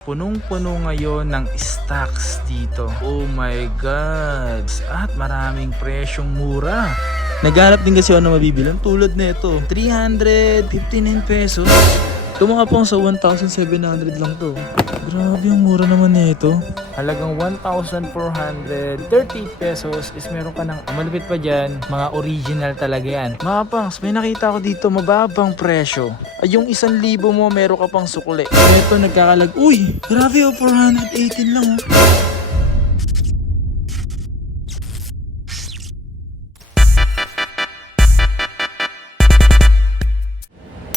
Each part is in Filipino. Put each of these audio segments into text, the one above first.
Punong-puno ngayon ng stocks dito. Oh my God! At maraming presyong mura. Naghanap din kasi ako na mabibilang tulad na ito. 359 pesos. Tumaka pang sa 1,700 lang to. Grabe, ang mura naman na ito. Halagang 1,430 pesos is meron ka ng malupit pa dyan. Mga original talaga yan. Mga pangs, may nakita ko dito mababang presyo. Ay, yung 1,000 mo meron ka pang sukli. Ito nagkakalag. Uy! Grabe oh, 418 lang oh.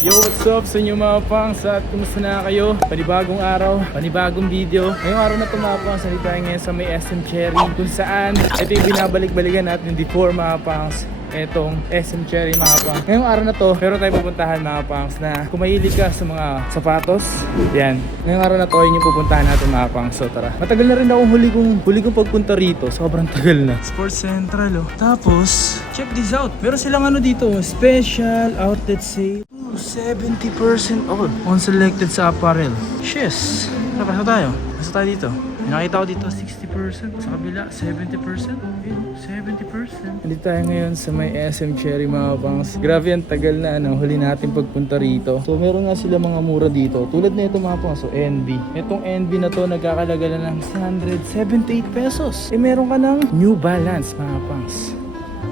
Yo, what's up sa inyo mga pangs at kumusta na kayo? Panibagong araw, panibagong video. Ngayong araw na ito mga pangs, nandito tayo ngayon sa may SM Cherry kung saan ito yung binabalik-balikan natin before mga pangs. Etong SM Cherry mga pangs. Ngayong araw na to, meron tayo pupuntahan mga pangs na kung mahilig ka sa mga sapatos, yan. Ngayong araw na to, yun yung pupuntahan natin mga pangs. So tara. Matagal na rin akong huli kong pagpunta rito. Sobrang tagal na. Sports Central oh. Tapos, check this out. Meron silang ano dito, special outlet sale. 70% off on selected sa apparel. Shiz! Pasok tayo. Pasok tayo dito. Nakita ko dito 60%. Sa kabila 70%. Ayun, 70%. Nandito tayo ngayon sa may SM Cherry mga pangs. Grabe ang tagal na huli natin pagpunta rito. So meron nga sila mga mura dito. Tulad na ito mga pangs. So NB. Itong NB na to nagkakalaga na ng 178 pesos. Eh meron ka ng New Balance mga pangs.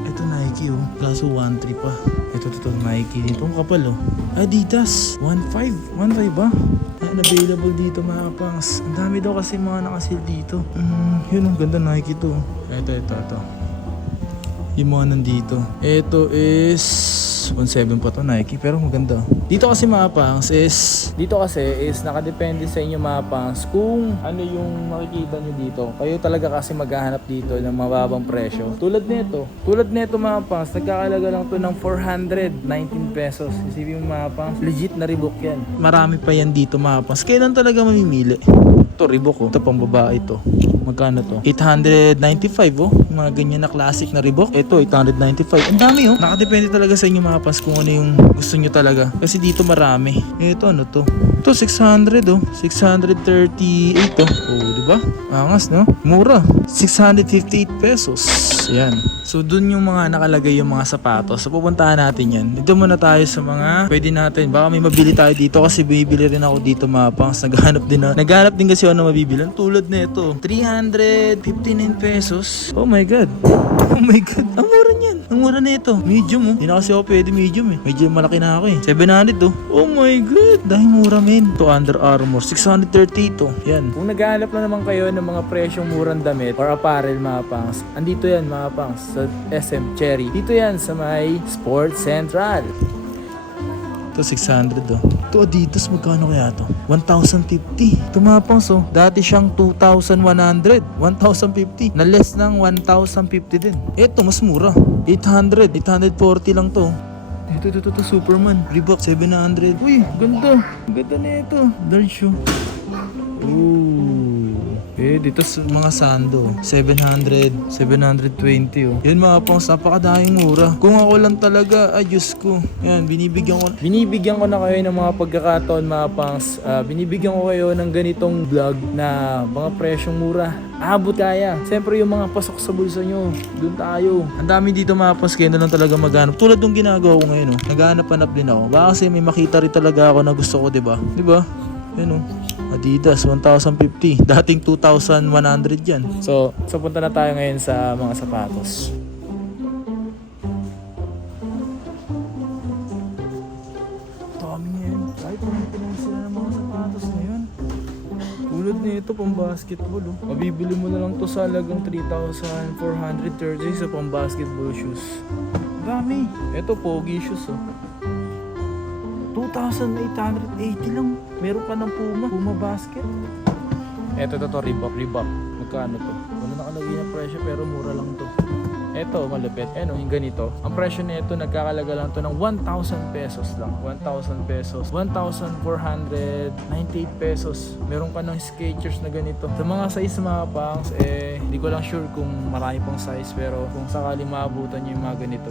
Ito Nike oh. Kaso 1.3 pa. Ito Nike dito. Ang kapal oh. Adidas 1.5 ba? Ayan, available dito mga pangs. Ang dami daw kasi mga nakasil dito. Yun ang ganda Nike to. Ito. Yung mga nandito. Ito is 1.7 pa to Nike pero maganda. Dito kasi mga pangs is nakadepende sa inyo mga pangs kung ano yung makikita nyo dito. Kayo talaga kasi maghahanap dito ng mababang presyo. Tulad nito mga pangs, nagkakalaga lang to ng 419 pesos. Isipin mo mga pangs, legit na Reebok yan. Marami pa yan dito mga pangs. Kailan talaga mamimili? Ito Reebok oh. Ito pang babae to. Magkano to? 895 oh. Mga ganyan na classic na Reebok. Ito 895. Ang dami oh. Nakadepende talaga sa inyo mga pangs kung ano yung gusto nyo talaga. Kasi dito marami. Ito ano to? Ito 600 oh. 638 oh. Oh, di ba? Angas no? Mura. 658 pesos. Ayan. So dun yung mga nakalagay yung mga sapatos. So pupuntahan natin yan. Dito muna tayo sa mga pwede natin. Baka may mabili tayo dito kasi bibili rin ako dito mga pangs. Naghanap din kasi ako na mabibilan. Tulad na ito. 359 pesos. Oh my God. Oh my God. Ang mura niyan. Ang mura na ito. Medium oh. Hindi na kasi ako pwede medium eh. Medyo malaki na ako eh. 700 oh. Oh my God. Dahil mura men. Ito Under Armour. 630 ito. Yan. Kung naghahanap na naman kayo ng mga presyong murang damit or apparel mga pangs. Andito yan mga pangs. Sa SM Cherry. Dito yan sa may Sports Central. Ito 600 oh. Ito Adidas magkano kaya to? 1,050. Tumapang so. Dati siyang 2,100. 1,050. Na less ng 1,050 din. Ito mas mura. 800. 840 lang to. Ito Superman. Reebok 700. Uy, ganda. Ganda na ito. Dark shoe. Ooh. Dito mga sando 700, 720 oh. Yan mga pangs, napakadahing mura. Kung ako lang talaga, ay Diyos ko. Yan, binibigyan ko na kayo ng mga pagkakataon mga pangs. Binibigyan ko kayo ng ganitong vlog na mga presyong mura. Abot kaya. Siyempre yung mga pasok sa bulsa nyo, dun tayo. Ang dami dito mga pangs, kaya na lang talaga maghanap. Tulad ng ginagawa ko ngayon oh. Naghahanap-hanap din ako. Baka kasi may makita rin talaga ako na gusto ko, diba? Diba? Yan oh. Adidas 1,050. Dating 2,100 yan. So punta na tayo ngayon sa mga sapatos. Dami ngayon. Kahit pumipinang sila ng mga sapatos na yun. Tulad nito pang basketball oh. Mabibili mo na lang to sa halagang 3,430 sa pang basketball shoes. Dami. Ito pogi shoes oh. 2,880 lang. Meron pa ng Puma basket. Eto Reebok. Magkano to? Wala nakalagay na presyo pero mura lang to. Eto malupit. Yung ganito. Ang presyo nito nagkakalaga lang to ng 1,000 pesos lang. 1,000 pesos. 1,498 pesos. Meron ka ng Skechers na ganito. Sa mga size mga pangs, hindi ko lang sure kung marami pang size pero kung sakali maabutan nyo yung mga ganito.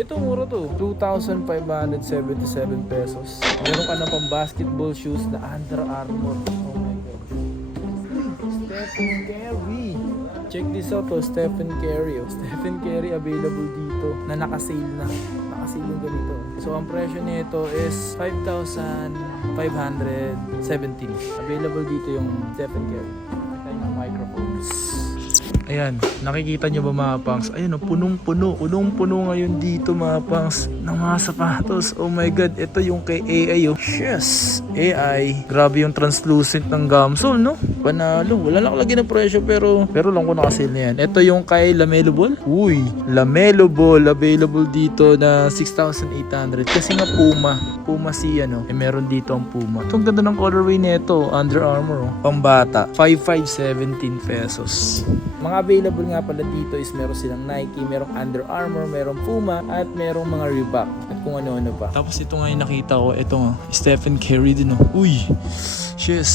Ito, mura to. 2,577 pesos. Meron ka na pang basketball shoes na Under Armour. Oh my God. Stephen Curry. Check this out, oh. Stephen Curry. Oh. Stephen Curry available dito na nakasale na. Nakasale yung ganito. So, ang presyo nito is 5,517. Available dito yung Stephen Curry. Ito yung microphones. Ayan, nakikita nyo ba mga pangs? Ayun, punong-puno. Punong-puno ngayon dito mga pangs ng mga sapatos. Oh my God, ito yung kay AI. Oh. Yes, AI. Grabe yung translucent ng gamsol, no? Panalo. Wala lang lagi ng presyo pero lang ko nakasale na yan. Ito yung kay Lamelo Ball. Uy, Lamelo Ball. Available dito na 6,800. Kasi nga Puma si ano. Meron dito ang Puma. Itong ganda ng colorway nito. Under Armour. Oh. Pambata. 5,517 pesos. Mga available nga pala dito is meron silang Nike, merong Under Armour, merong Puma, at merong mga Reebok at kung ano-ano pa. Tapos ito nga yung nakita ko, ito nga, Stephen Curry din oh. Uy, yes.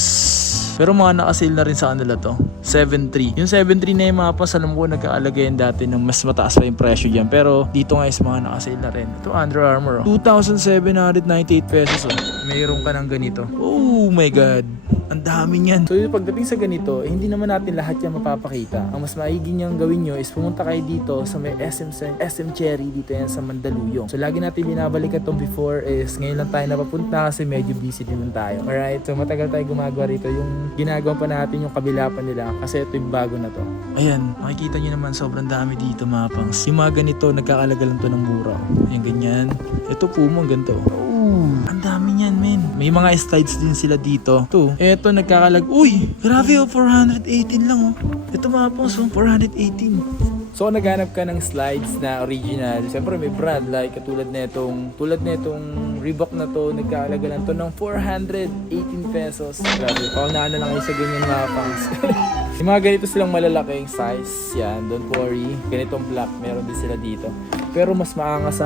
Pero mga nakasale na rin sa kanila to. 7.3. Yung 7.3 na yung mga pas, alam ko nagkaalaga yan dati ng mas mataas pa yung presyo dyan. Pero dito nga is mga nakasale na rin. Ito Under Armour oh. 2,798 pesos oh. Mayroon ka ng ganito. Oh my God. Ang dami niyan. So yung pagdating sa ganito, hindi naman natin lahat yan mapapakita. Ang mas maigi niyang gawin nyo is pumunta kayo dito sa may SM Cherry, dito yan sa Mandaluyong. So lagi natin binabalik itong before is ngayon lang tayo napapunta kasi medyo busy din tayo. Alright, so matagal tayo gumagawa rito. Yung ginagawa pa natin yung kabila pa nila kasi ito yung bago na to. Ayan, makikita nyo naman sobrang dami dito mga pangs. Yung mga ganito, nagkakalaga lang to ng mura. Ayan, ganyan. Ito Puma, ganito. Ang dami niyan, men. May mga slides din sila dito. Ito nagkakalag. Uy, grabe oh, 418 lang oh. Ito mga pong, 418. So kung naghanap ka ng slides na original, siyempre may brand like tulad netong Reebok na to, nagkakalaga lang to ng 418 pesos. Grabe, paunaan na lang kayo sa ganyan mga pangs. Yung mga ganito silang malalaking size, yan, don't worry. Ganitong black, meron din sila dito. Pero mas maangas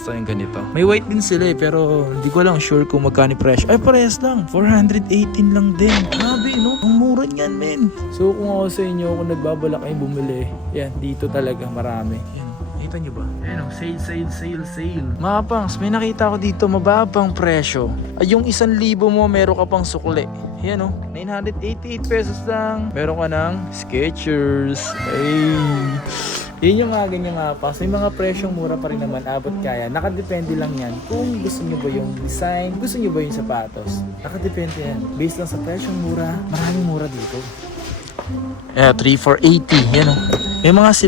to yung ganito. May white din sila pero hindi ko lang sure kung magkano presyo. Ay, parehas lang. 418 lang din. Grabe, no? Ang mura niyan, men. So, kung ako sa inyo, kung nagbabalak kayo bumili, yan, dito talaga marami. Yan. Nakita nyo ba? Ayan o, sale. Mga pangs, may nakita ko dito, mababang presyo. Ay, yung 1,000 mo, meron ka pang sukli. Ayan o, 988 pesos lang. Meron ka ng Skechers. Ay. Yun yung mga ganyan mga pas. May mga presyong mura pa rin naman, abot kaya. Nakadepende lang yan kung gusto nyo ba yung design, gusto nyo ba yung sapatos. Nakadepende yan. Based lang sa presyong mura, maraming mura dito. Yeah, 3,480. Yan o.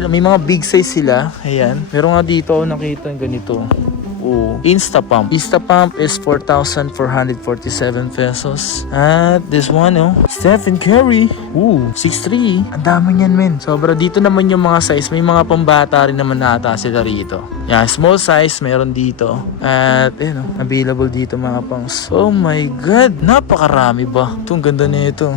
May mga big size sila. Ayan. Meron nga dito ako nakita yung ganito. Oh, Instapump. Instapump is 4,447 pesos. At this one, oh, Stephen Curry. 6'3". Ang dami niyan, men. Sobra. Dito naman yung mga size. May mga pambata rin naman nata sila rito. Yeah, small size meron dito. At, available dito mga pangs. Oh my God. Napakarami ba? Itong ganda nito.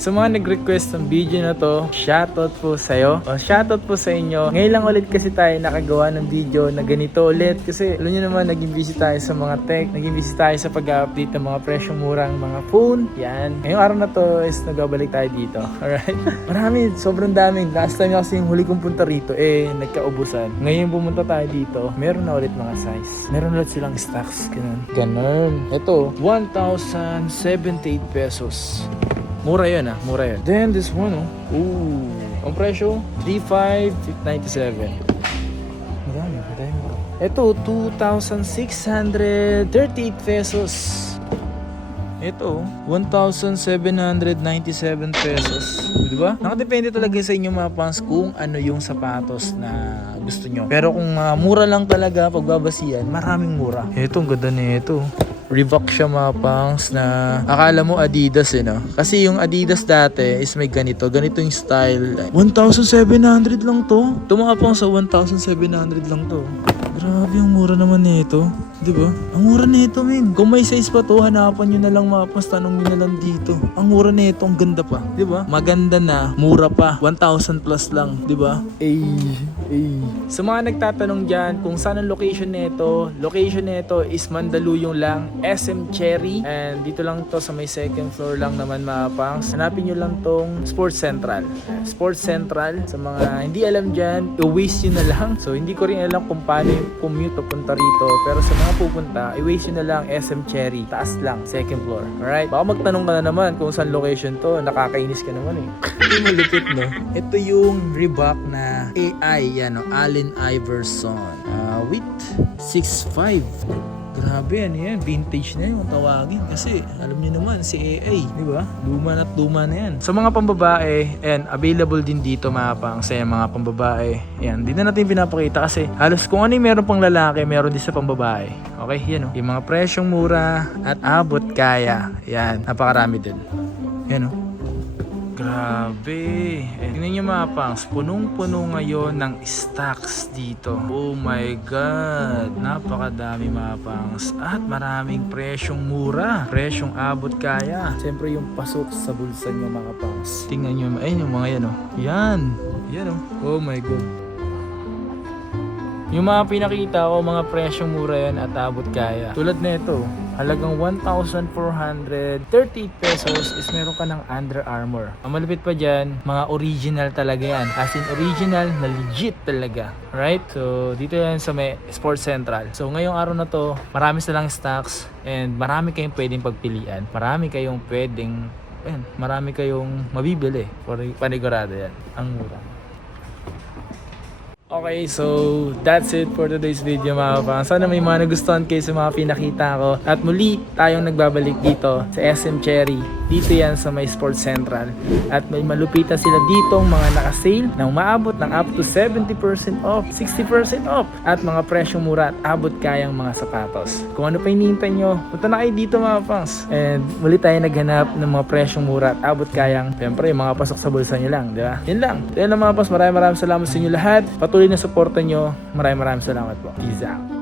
Sa mga nag-request ng video na to, shoutout po sa'yo. O shoutout po sa inyo. Ngayon lang ulit kasi tayo nakagawa ng video na ganito ulit. Kasi alam nyo naman, naging busy tayo sa mga tech. Naging busy tayo sa pag-update ng mga presyong murang mga phone. Yan. Ngayong araw na to is nagbabalik tayo dito. Alright? Marami. Sobrang daming. Last time kasi yung huli kong punta rito, nagkaubusan. Ngayon pumunta tayo dito, meron na ulit mga size. Meron ulit silang stocks. Ganun. Ito, 1,078 pesos. Mura yun mura yun. Then this one ang presyo 3,597. Madami mo. Ito 2,638 pesos. Ito 1,797 pesos. Diba? Nakadepende talaga sa inyo mga pangs kung ano yung sapatos na gusto nyo. Pero kung mura lang talaga pagbabasihan, maraming mura. Ito ang ganda nito. Reebok siya mga pangs na akala mo Adidas no? Kasi yung Adidas dati is may ganito yung style. 1,700 lang to. Tumapang sa 1,700 lang to. Grabe, ang mura naman nito. Diba? Ang mura nito, men. Kung may size pa to, hanapan nyo na lang mga pangs, tanong nyo na lang dito. Ang mura nito, ang ganda pa. Diba? Maganda na, mura pa. 1,000 plus lang. Diba? Sa mga nagtatanong dyan kung saan ang location nito is Mandaluyong lang, SM Cherry. And dito lang to sa may second floor lang naman mga pangs. Hanapin nyo lang tong Sports Central. Sports Central, sa mga hindi alam dyan, i-waste nyo na lang. So hindi ko rin alam kung paano yung commute papunta rito. Pero sa mga pupunta, i-waste nyo na lang SM Cherry. Taas lang, second floor. Alright? Baka magtanong ka na naman kung saan location to. Nakakainis ka naman eh. Hindi malupit no? Ito yung Reebok na AI, yan o, Allen Iverson. With 6'5". Grabe yan, vintage na yung tawagin. Kasi alam niyo naman, si AI, di ba? Luma na yan. Sa mga pambabae, and available din dito mga pang sa mga pambabae. Yan, di na natin pinapakita kasi halos kung ano yung meron pang lalaki, meron din sa pambabae. Okay, yan o. Yung mga presyong mura at abot kaya. Yan, napakarami din. Yan o. Grabe. Tingnan nyo mga pangs, punong-puno ngayon ng stocks dito. Oh my God. Napakadami mga pangs. At maraming presyong mura. Presyong abot kaya. Siyempre yung pasok sa bulsa nyo mga pangs. Tingnan nyo, ayun yung mga yan oh. Yan. Yan oh. Oh my God. Yung mga pinakita ko, mga presyong mura yan at abot kaya. Tulad nito, halagang 1,438 pesos is meron ka ng Under Armour. Ang malupit pa dyan, mga original talaga yan. As in original na legit talaga. Right? So, dito yan sa may Sports Central. So, ngayong araw na to, marami silang stocks and marami kayong pwedeng pagpilian. Marami kayong mabibili. Panigurado yan. Ang mura. Okay, so that's it for today's video mga kapang. Sana may mga nagustuhan kayo sa mga pinakita ko. At muli tayong nagbabalik dito sa SM Cherry. Dito yan sa may Sports Central. At may malupitan sila ditong mga naka-sale na umaabot ng up to 70% off, 60% off. At mga presyong mura at abot kayang mga sapatos. Kung ano pa hinihintay nyo, punta na kayo dito mga kapangs. And muli tayo naghanap ng mga presyong mura at abot kayang, siyempre, mga pasok sa bulsa nyo lang, di ba? Yan lang. Yan lang mga kapangs. Maraming salamat sa inyo lahat. Patuloy na suporta nyo. Maraming salamat po. Peace out.